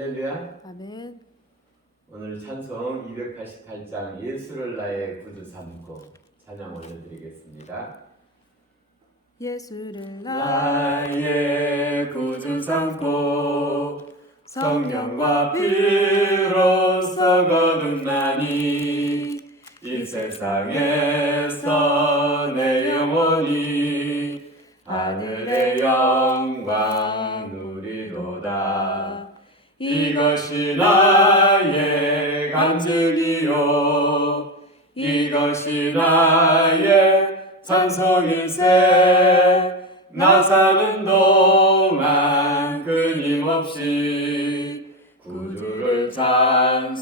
할렐루야. 아멘. 오늘 찬송 288장 예수를 나의 구주 삼고 찬양 올려드리겠습니다. 예수를 나의 구주 삼고 성령과 피로써 거듭나니 이 세상에서 내 영혼이 하늘의 영광 누리도다. 이것이 나의 간증이요 이것이 나의 찬송일세. 나 사는 동안 끊임없이 구주를 찬송하리로다.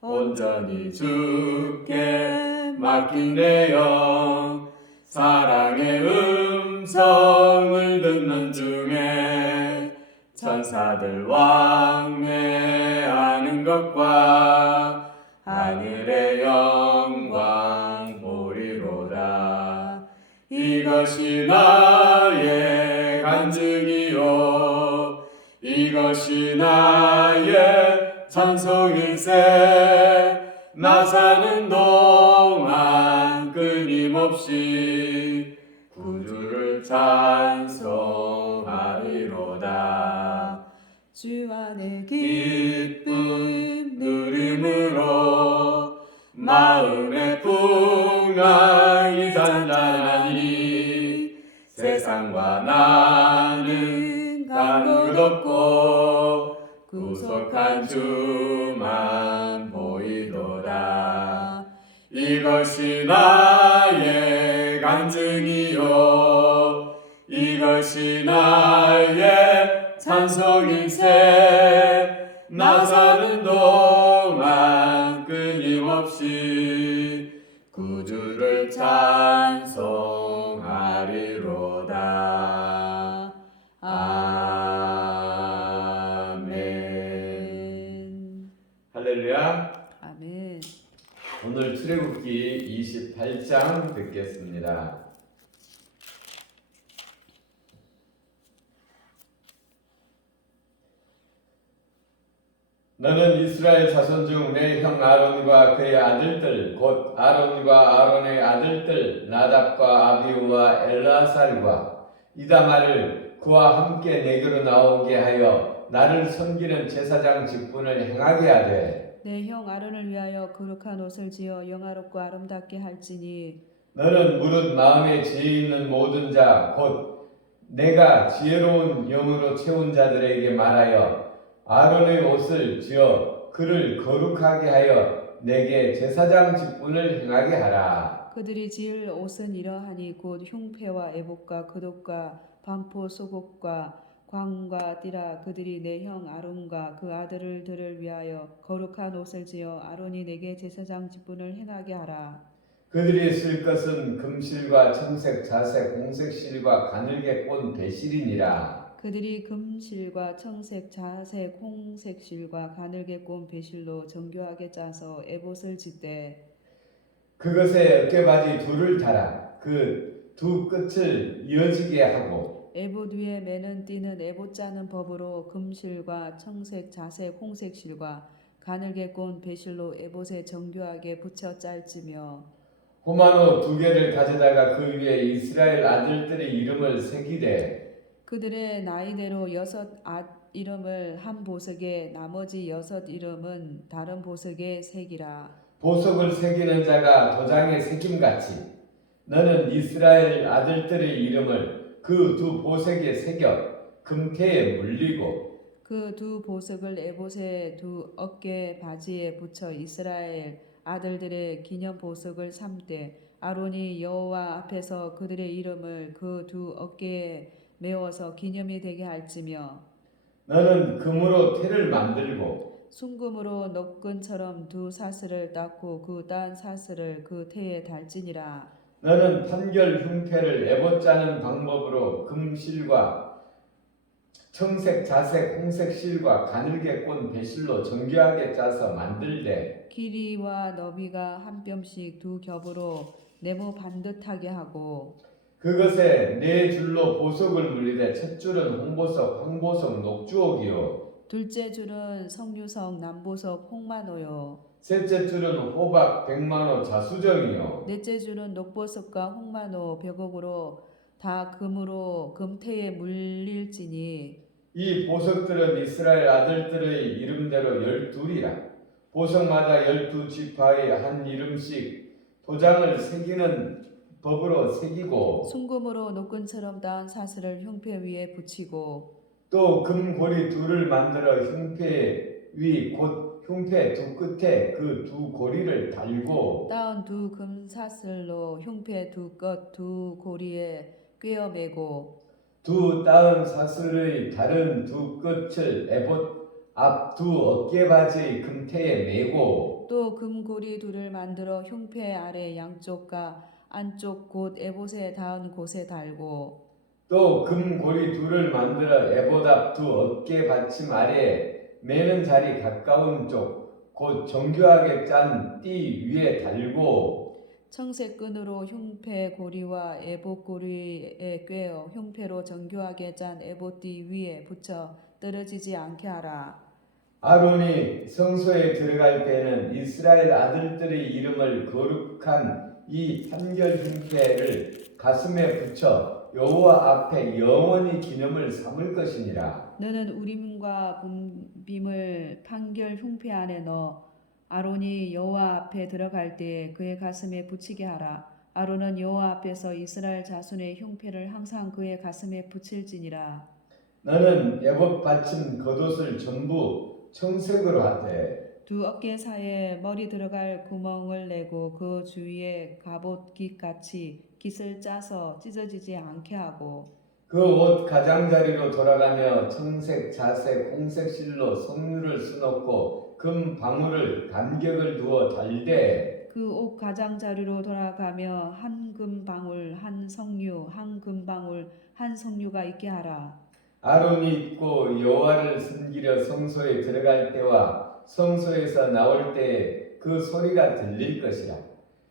온전히 주께 맡긴 내 영 사랑의 음성을 듣는 중에 천사들 왕래하는 것과 하늘의 영광 보리로다. 이것이 나의 간증이요 이것이 나의 찬송일세. 나 사는 동안 끊임없이 구주를 찬송하리로다. 주 안에 기쁨 누림으로 마음의 풍랑이 잔잔하니 세상과 나는 간구없고 구속한 주만 보이도다. 이것이 나의 간증이요 이것이 나의 찬송일세. 나 사는 동안 끊임없이 구주를 찬송하리로다. 아멘. 할렐루야. 아멘. 오늘 출애굽기 28장 듣겠습니다. 너는 이스라엘 자손 중 내 형 아론과 그의 아들들 곧 아론과 아론의 아들들 나답과 아비후와 엘라살과 이다말을 그와 함께 내게로 나오게 하여 나를 섬기는 제사장 직분을 행하게 하되 내 형 아론을 위하여 거룩한 옷을 지어 영화롭고 아름답게 할지니 너는 무릇 마음에 지혜 있는 모든 자 곧 내가 지혜로운 영으로 채운 자들에게 말하여 아론의 옷을 지어 그를 거룩하게 하여 내게 제사장 직분을 행하게 하라. 그들이 지을 옷은 이러하니 곧 흉패와 애복과 겉옷과 반포 속옷과 광과 띠라. 그들이 내 형 아론과 그 아들들을 위하여 거룩한 옷을 지어 아론이 내게 제사장 직분을 행하게 하라. 그들이 쓸 것은 금실과 청색, 자색, 홍색 실과 가늘게 꼰 배실이니라. 그들이 금실과 청색, 자색, 홍색 실과 가늘게 꼰 배실로 정교하게 짜서 에봇을 짓되 그것에 어깨바지 둘을 달아 그 두 끝을 이어지게 하고 에봇 위에 매는 띠는 에봇 짜는 법으로 금실과 청색, 자색, 홍색 실과 가늘게 꼰 배실로 에봇에 정교하게 붙여 짤지며 호마노 두 개를 가져다가 그 위에 이스라엘 아들들의 이름을 새기되 그들의 나이대로 여섯 이름을 한 보석에 나머지 여섯 이름은 다른 보석에 새기라. 보석을 새기는 자가 도장에 새김같이 너는 이스라엘 아들들의 이름을 그 두 보석에 새겨 금태에 물리고 그 두 보석을 에봇의 두 어깨 바지에 붙여 이스라엘 아들들의 기념 보석을 삼되 아론이 여호와 앞에서 그들의 이름을 그 두 어깨에 메워서 기념이 되게 할지며 너는 금으로 태를 만들고 순금으로 녹근처럼 두 사슬을 닦고 그 딴 사슬을 그 태에 달지니라. 너는 판결 흉패를 에봇 짜는 방법으로 금실과 청색, 자색, 홍색 실과 가늘게 꼰 배실로 정교하게 짜서 만들되 길이와 너비가 한 뼘씩 두 겹으로 네모 반듯하게 하고 그것에 네 줄로 보석을 물리되 첫 줄은 홍보석, 황보석, 녹주옥이요. 둘째 줄은 석류석, 남보석, 홍마노요. 셋째 줄은 호박, 백만호, 자수정이요. 넷째 줄은 녹보석과 홍마노, 벽옥으로 다 금으로 금태에 물릴지니 이 보석들은 이스라엘 아들들의 이름대로 12이라. 보석마다 12지파의 한 이름씩 도장을 새기는 법으로 새기고 순금으로 노끈처럼 닿은 사슬을 흉패 위에 붙이고 또 금고리 둘을 만들어 흉패 위 곧 흉패 두 끝에 그 두 고리를 달고 따은 두 금사슬로 흉패 두 끝 두 고리에 꿰어 매고 두 따은 사슬의 다른 두 끝을 에봇 앞 두 어깨바지의 금태에 매고 또 금고리 둘을 만들어 흉패 아래 양쪽과 안쪽 곧 에봇에 닿은 곳에 달고 또 금고리 둘을 만들어 에봇 앞 두 어깨 받침 아래 매는 자리 가까운 쪽 곧 정교하게 짠 띠 위에 달고 청색 끈으로 흉패 고리와 에봇 고리에 꿰어 흉패로 정교하게 짠 에봇띠 위에 붙여 떨어지지 않게 하라. 아론이 성소에 들어갈 때는 이스라엘 아들들의 이름을 거룩한 이 판결 흉패를 가슴에 붙여 여호와 앞에 영원히 기념을 삼을 것이니라. 너는 우림과 분빔을 판결 흉패 안에 넣어 아론이 여호와 앞에 들어갈 때에 그의 가슴에 붙이게 하라. 아론은 여호와 앞에서 이스라엘 자손의 흉패를 항상 그의 가슴에 붙일지니라. 너는 에봇 받침 겉옷을 전부 청색으로 하되 두 어깨 사이에 머리 들어갈 구멍을 내고 그 주위에 갑옷깃 같이 깃을 짜서 찢어지지 않게 하고 그 옷 가장자리로 돌아가며 청색, 자색, 홍색 실로 석류를 수놓고 금 방울을 간격을 두어 달되 그 옷 가장자리로 돌아가며 한 금방울 한 석류 한 금방울 한 석류가 있게 하라. 아론이 입고 여호와를 섬기려 성소에 들어갈 때와 성소에서 나올 때에 그 소리가 들릴 것이라.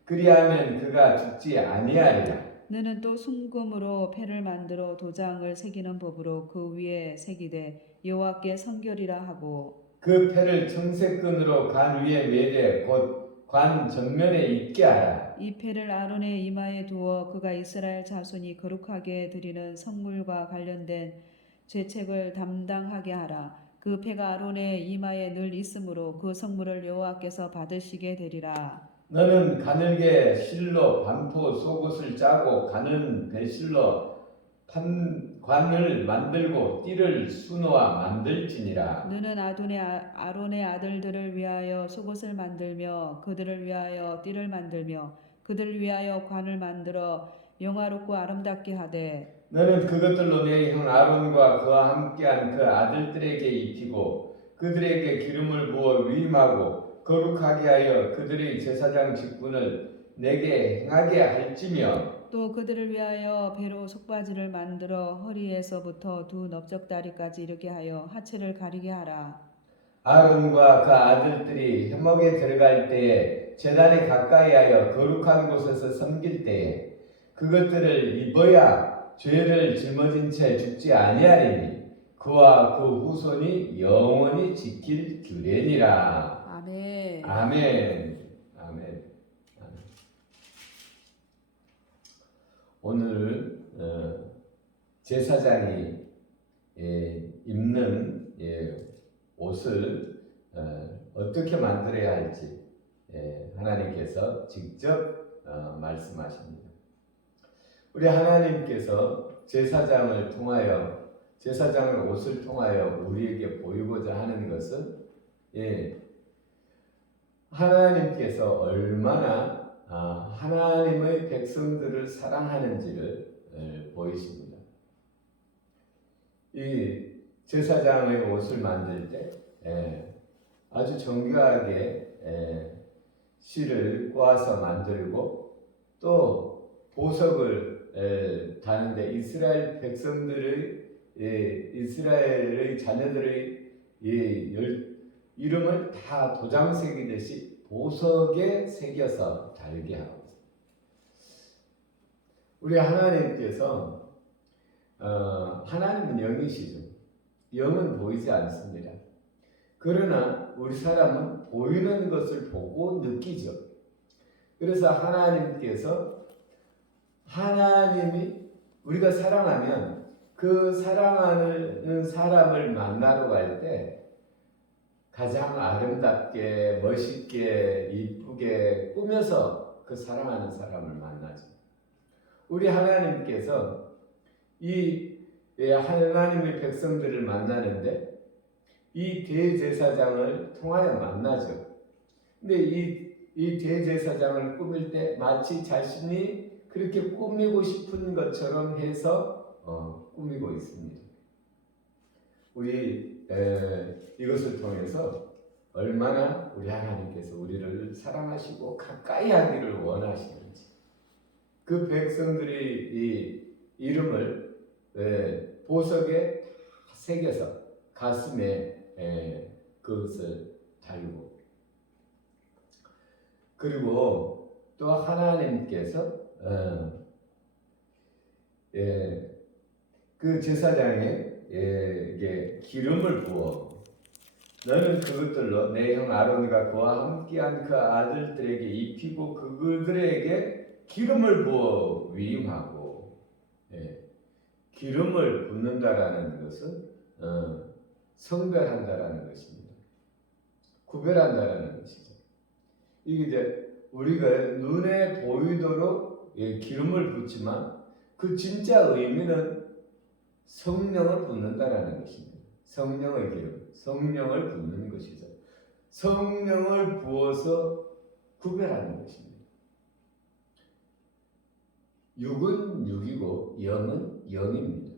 그리하면 그가 죽지 아니하리라. 너는 또 순금으로 패를 만들어 도장을 새기는 법으로 그 위에 새기되 여호와께 성결이라 하고 그 패를 청색끈으로 관 위에 매되 곧 관 전면에 있게 하라. 이 패를 아론의 이마에 두어 그가 이스라엘 자손이 거룩하게 드리는 성물과 관련된 죄책을 담당하게 하라. 그 패가 아론의 이마에 늘 있으므로 그 성물을 여호와께서 받으시게 되리라. 너는 가늘게 실로 반포 속옷을 짜고 가는 배실로 관을 만들고 띠를 수놓아 만들지니라. 너는 아론의 아들들을 위하여 속옷을 만들며 그들을 위하여 띠를 만들며 그들을 위하여 관을 만들어 영화롭고 아름답게 하되 너는 그것들로 내 형 아론과 그와 함께한 그 아들들에게 입히고 그들에게 기름을 부어 위임하고 거룩하게 하여 그들의 제사장 직분을 내게 행하게 할지며 또 그들을 위하여 배로 속바지를 만들어 허리에서부터 두 넓적다리까지 이르게 하여 하체를 가리게 하라. 아론과 그 아들들이 회막에 들어갈 때에 제단에 가까이 하여 거룩한 곳에서 섬길 때에 그것들을 입어야 죄를 짊어진 채 죽지 아니하리니 그와 그 후손이 영원히 지킬 규례니라. 아멘. 아멘. 아멘. 오늘 제사장이 입는 옷을 어떻게 만들어야 할지 하나님께서 직접 말씀하십니다. 우리 하나님께서 제사장을 통하여 제사장의 옷을 통하여 우리에게 보이고자 하는 것은 하나님께서 얼마나 하나님의 백성들을 사랑하는지를 보이십니다. 이 제사장의 옷을 만들 때 아주 정교하게 실을 꼬아서 만들고 또 보석을 다는데 이스라엘 백성들의 이스라엘의 자녀들의 이름을 다 도장 새기듯이 보석에 새겨서 달게 하고 우리 하나님께서 하나님은 영이시죠. 영은 보이지 않습니다. 그러나 우리 사람은 보이는 것을 보고 느끼죠. 그래서 하나님이 우리가 사랑하면 그 사랑하는 사람을 만나러 갈 때 가장 아름답게, 멋있게, 이쁘게 꾸며서 그 사랑하는 사람을 만나죠. 우리 하나님께서 이 하나님의 백성들을 만나는데 이 대제사장을 통하여 만나죠. 근데 이 대제사장을 꾸밀 때 마치 자신이 그렇게 꾸미고 싶은 것처럼 해서 꾸미고 있습니다. 우리 이것을 통해서 얼마나 우리 하나님께서 우리를 사랑하시고 가까이 하기를 원하시는지, 그 백성들의 이 이름을 보석에 새겨서 가슴에 그것을 달고, 그리고 또 하나님께서 그 제사장에게 기름을 부어 너는 그것들로 내 형 아론과 그와 함께한 그 아들들에게 입히고 그들에게 기름을 부어 위임하고, 기름을 붓는다라는 것은 성별한다라는 것입니다. 구별한다라는 것이죠. 이게 이제 우리가 눈에 보이도록 기름을 붓지만 그 진짜 의미는 성령을 붓는다라는 것입니다. 성령의 기름, 성령을 붓는 것이죠. 성령을 부어서 구별하는 것입니다. 육은 육이고 영은 영입니다.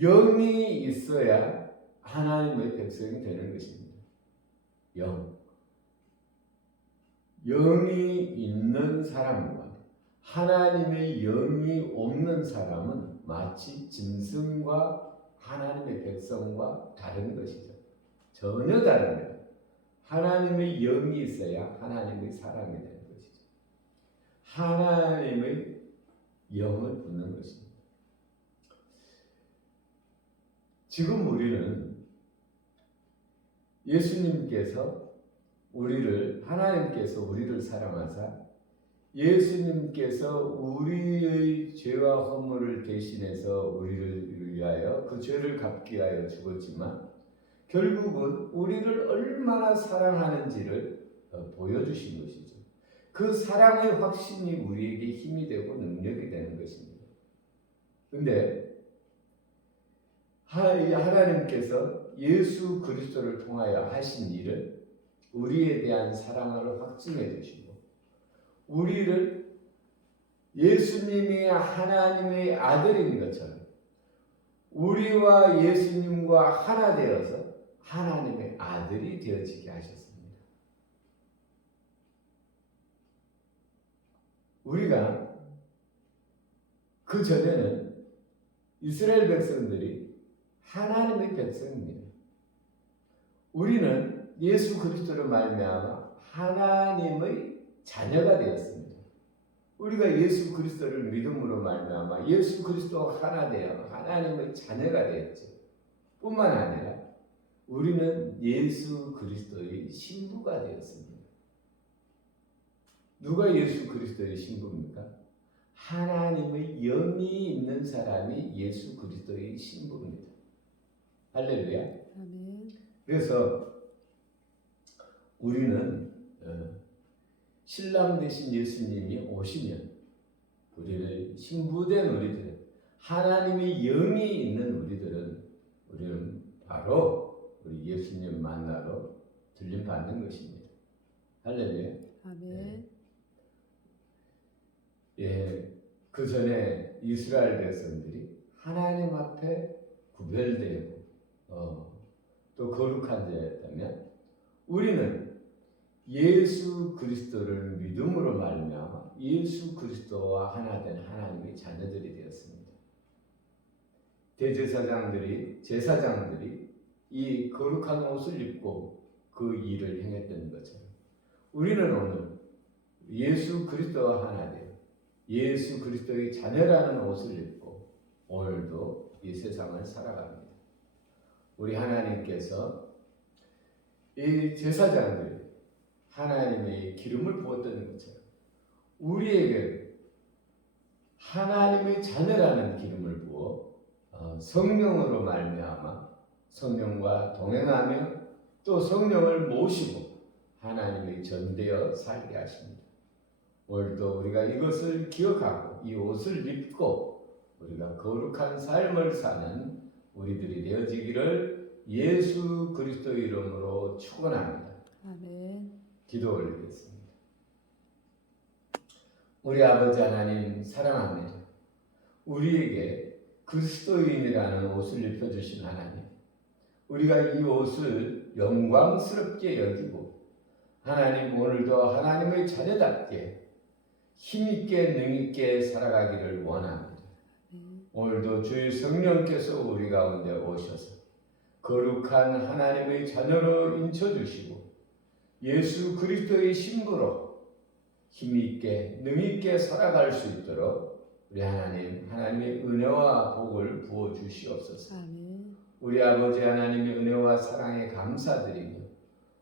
영이 있어야 하나님의 백성이 되는 것입니다. 영이 있는 사람과 하나님의 영이 없는 사람은 마치 짐승과 하나님의 백성과 다른 것이죠. 전혀 다릅니다. 하나님의 영이 있어야 하나님의 사람이 되는 것이죠. 하나님의 영을 붓는 것입니다. 지금 우리는 하나님께서 우리를 사랑하사 예수님께서 우리의 죄와 허물을 대신해서 우리를 위하여 그 죄를 갚기 위하여 죽었지만 결국은 우리를 얼마나 사랑하는지를 보여주신 것이죠. 그 사랑의 확신이 우리에게 힘이 되고 능력이 되는 것입니다. 그런데 하나님께서 예수 그리스도를 통하여 하신 일은 우리에 대한 사랑을 확증해 주시고 우리를 예수님이 하나님의 아들인 것처럼 우리와 예수님과 하나 되어서 하나님의 아들이 되어지게 하셨습니다. 우리가 그 전에는 이스라엘 백성들이 하나님의 백성입니다. 우리는 예수 그리스도로 말미암아 하나님의 자녀가 되었습니다. 우리가 예수 그리스도를 믿음으로 말미암아 예수 그리스도와 하나 되어 하나님의 자녀가 되었죠. 뿐만 아니라 우리는 예수 그리스도의 신부가 되었습니다. 누가 예수 그리스도의 신부입니까? 하나님의 영이 있는 사람이 예수 그리스도의 신부입니다. 할렐루야. 아멘. 그래서 우리는 신랑 되신 예수님이 오시면 우리를 신부된 우리들, 하나님의 영이 있는 우리는 바로 우리 예수님 만나러 들림 받는 것입니다. 할렐루야. 아멘. 그 전에 이스라엘 백성들이 하나님 앞에 구별되고 또 거룩한 자였다면 우리는 예수 그리스도를 믿음으로 말미암아 예수 그리스도와 하나 된 하나님의 자녀들이 되었습니다. 제사장들이 이 거룩한 옷을 입고 그 일을 행했던 것처럼 우리는 오늘 예수 그리스도와 하나 되어 예수 그리스도의 자녀라는 옷을 입고 오늘도 이 세상을 살아갑니다. 우리 하나님께서 이 제사장들이 하나님의 기름을 부었던 것처럼 우리에게 하나님의 자녀라는 기름을 부어 성령으로 말미암아 성령과 동행하며 또 성령을 모시고 하나님의 전되어 살게 하십니다. 오늘도 우리가 이것을 기억하고 이 옷을 입고 우리가 거룩한 삶을 사는 우리들이 되어지기를 예수 그리스도의 이름으로 축원합니다. 아멘. 기도 올리겠습니다. 우리 아버지 하나님 사랑합니다. 우리에게 그리스도인이라는 옷을 입혀주신 하나님, 우리가 이 옷을 영광스럽게 여기고 하나님 오늘도 하나님의 자녀답게 힘있게 능있게 살아가기를 원합니다. 오늘도 주의 성령께서 우리 가운데 오셔서 거룩한 하나님의 자녀로 인쳐주시고 예수 그리스도의 신부로 힘있게 능있게 살아갈 수 있도록 우리 하나님의 은혜와 복을 부어 주시옵소서. 아멘. 우리 아버지 하나님의 은혜와 사랑에 감사드리며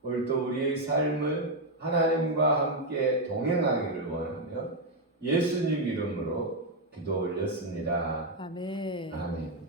오늘도 우리의 삶을 하나님과 함께 동행하기를 원하며 예수님 이름으로 기도 올렸습니다. 아멘. 아멘.